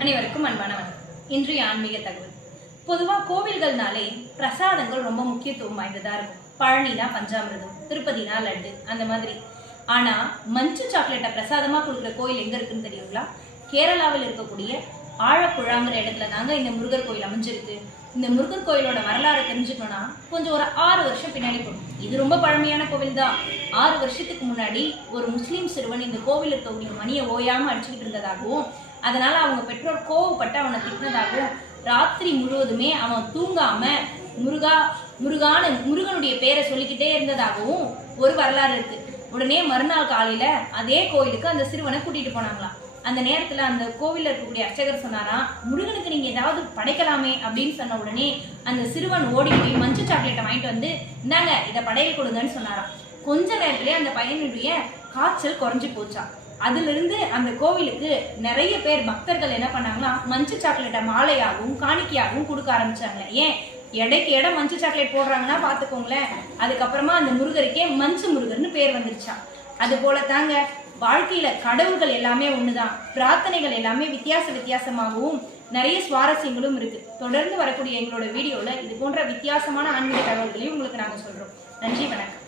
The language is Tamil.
அனைவருக்கும் அன்பான வணக்கம். இன்றைய ஆன்மீக தகவல். பொதுவாக கோவில்கள்னாலே பிரசாதங்கள் ரொம்ப முக்கியத்துவம் வாய்ந்ததாக இருக்கும். பழனினா பஞ்சாமிரதம் திருப்பதினா லட்டு அந்த மாதிரி. ஆனால் மஞ்சு சாக்லேட்டை பிரசாதமாக கொடுக்குற கோயில் எங்கே இருக்குன்னு தெரியுங்களா? கேரளாவில் இருக்கக்கூடிய ஆழப்புழாங்கிற இடத்துல தாங்க இந்த முருகர் கோயில் அமைஞ்சிருக்கு. இந்த முருகர் கோயிலோட வரலாறு தெரிஞ்சுக்கணும்னா கொஞ்சம் ஒரு ஆறு வருஷம் பின்னாடி போகும் இது ரொம்ப பழமையான கோவில் தான் ஆறு வருஷத்துக்கு முன்னாடி ஒரு முஸ்லீம் சிறுவன் இந்த கோவில் இருக்கக்கூடிய மணியை ஓயாமல் அடிச்சுக்கிட்டு இருந்ததாகவும் அதனால அவங்க பெற்றோர் கோவப்பட்டு அவனை திட்டினதாகவும் ராத்திரி முழுவதுமே அவன் தூங்காம முருகா முருகான முருகனுடைய பேரை சொல்லிக்கிட்டே இருந்ததாகவும் ஒரு வரலாறு இருக்கு. உடனே மறுநாள் காலையில அதே கோயிலுக்கு அந்த சிறுவனை கூட்டிட்டு போனாங்களாம். அந்த நேரத்துல அந்த கோவில்ல இருக்கக்கூடிய அர்ச்சகர் சொன்னாராம் முருகனுக்கு நீங்க ஏதாவது படைக்கலாமே அப்படின்னு சொன்ன உடனே அந்த சிறுவன் ஓடி போய் மஞ்சு சாக்லேட்டை வாங்கிட்டு வந்து இந்தாங்க இதை படையல் கொடுங்கன்னு சொன்னாராம். கொஞ்ச நேரத்திலே அந்த பையனுடைய காய்ச்சல் குறைஞ்சு போச்சான் அதிலிருந்து அந்த கோவிலுக்கு நிறைய பேர் பக்தர்கள் என்ன பண்ணாங்கன்னா மஞ்சு சாக்லேட்டை மாலையாகவும் காணிக்கையாகவும் கொடுக்க ஆரம்பிச்சாங்க. ஏன்? எடைக்கு இடம் மஞ்சு சாக்லேட் போடுறாங்கன்னா பார்த்துக்கோங்களேன். அதுக்கப்புறமா அந்த முருகருக்கே மஞ்சு முருகர்னு பேர் வந்துருச்சான் அது போல தாங்க வாழ்க்கையில கடவுள்கள் எல்லாமே ஒண்ணுதான். பிரார்த்தனைகள் எல்லாமே வித்தியாச வித்தியாசமாகவும் நிறைய சுவாரஸ்யங்களும் இருக்கு. தொடர்ந்து வரக்கூடிய எங்களோட வீடியோல இது போன்ற வித்தியாசமான ஆன்மீக தகவல்களையும் உங்களுக்கு நாங்க சொல்றோம். நன்றி வணக்கம்.